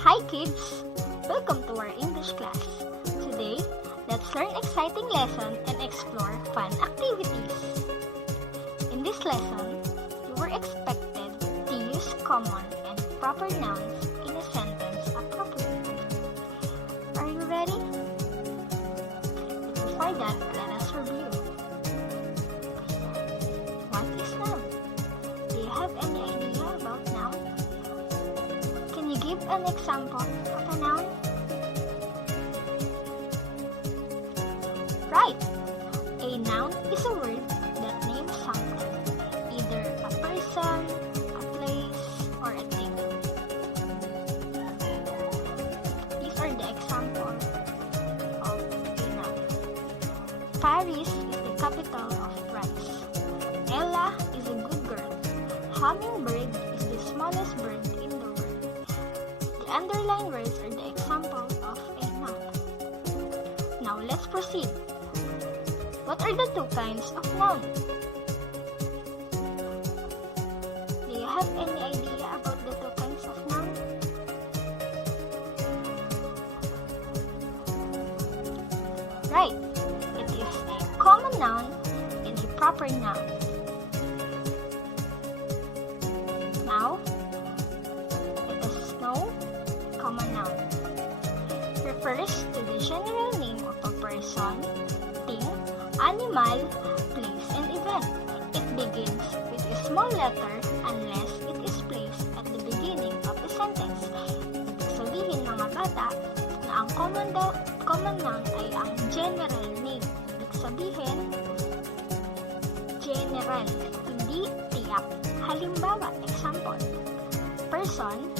Hi kids! Welcome to our English class. Today, let's learn exciting lesson and explore fun activities. In this lesson, you were expected to use common and proper nouns in a sentence appropriately. Are you ready? Before that, let us review. What is noun? Do you have any idea about noun? Can you give an example of a noun? Right! A noun is a word that names something, either a person, a place, or a thing. These are the examples of a noun. Paris is the capital of France. Ella is a good girl. Hummingbird is the smallest bird in the world. The underlined words are the example of a noun. Now let's proceed. What are the two kinds of noun? Do you have any idea about the two kinds of noun? Right, it is a common noun and a proper noun. Now, let us know common noun. Refers to the general name of a person, thing, animal, place, and event. It begins with a small letter unless it is placed at the beginning of the sentence. Ibig sabihin mga bata na ang common noun ay ang general name. Ibig sabihin, general, hindi tiyak. Halimbawa, example, person,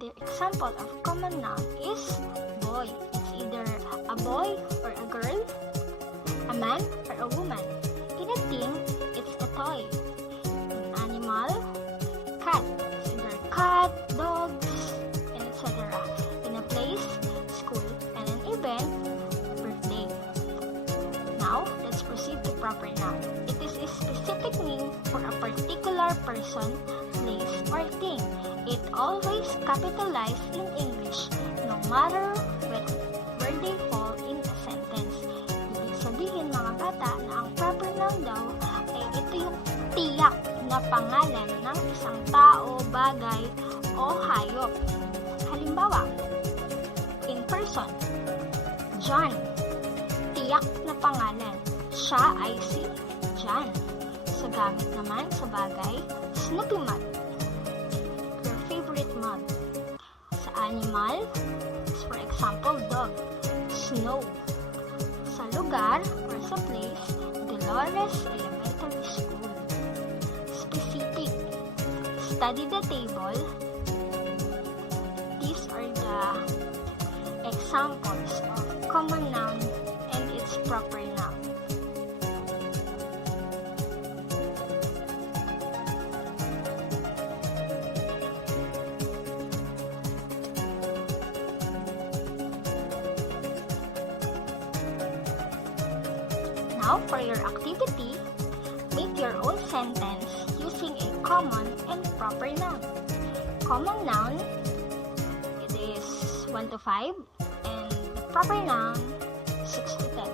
the example of common noun is boy. It's either a boy or a girl, a man or a woman. In a thing, it's a toy. An animal, cat. It's either cat, dogs, and etc. In a place, school, and an event, birthday. Now, let's proceed to proper noun. It is a specific name for a particular person, place, or thing. It always capitalized in English, no matter where they fall in a sentence. Ibig sabihin mga bata na ang proper noun daw ay ito yung tiyak na pangalan ng isang tao, bagay, o hayop. Halimbawa, in person, John. Tiyak na pangalan. Siya ay si John. Sa gamit naman sa bagay, Snoopy Mug. Your favorite mug. Sa animal, for example, dog. Snow. Sa lugar or sa place, Dolores Elementary School. Specific. Study the table. These are the examples of common noun and its proper noun. Now, for your activity, make your own sentence using a common and proper noun. Common noun, it is 1 to 5, and the proper noun, 6 to 10.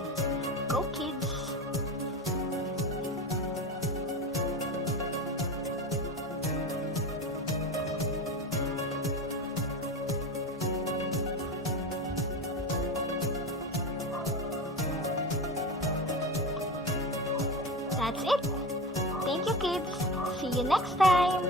Go kids! That's it. Thank you kids. See you next time.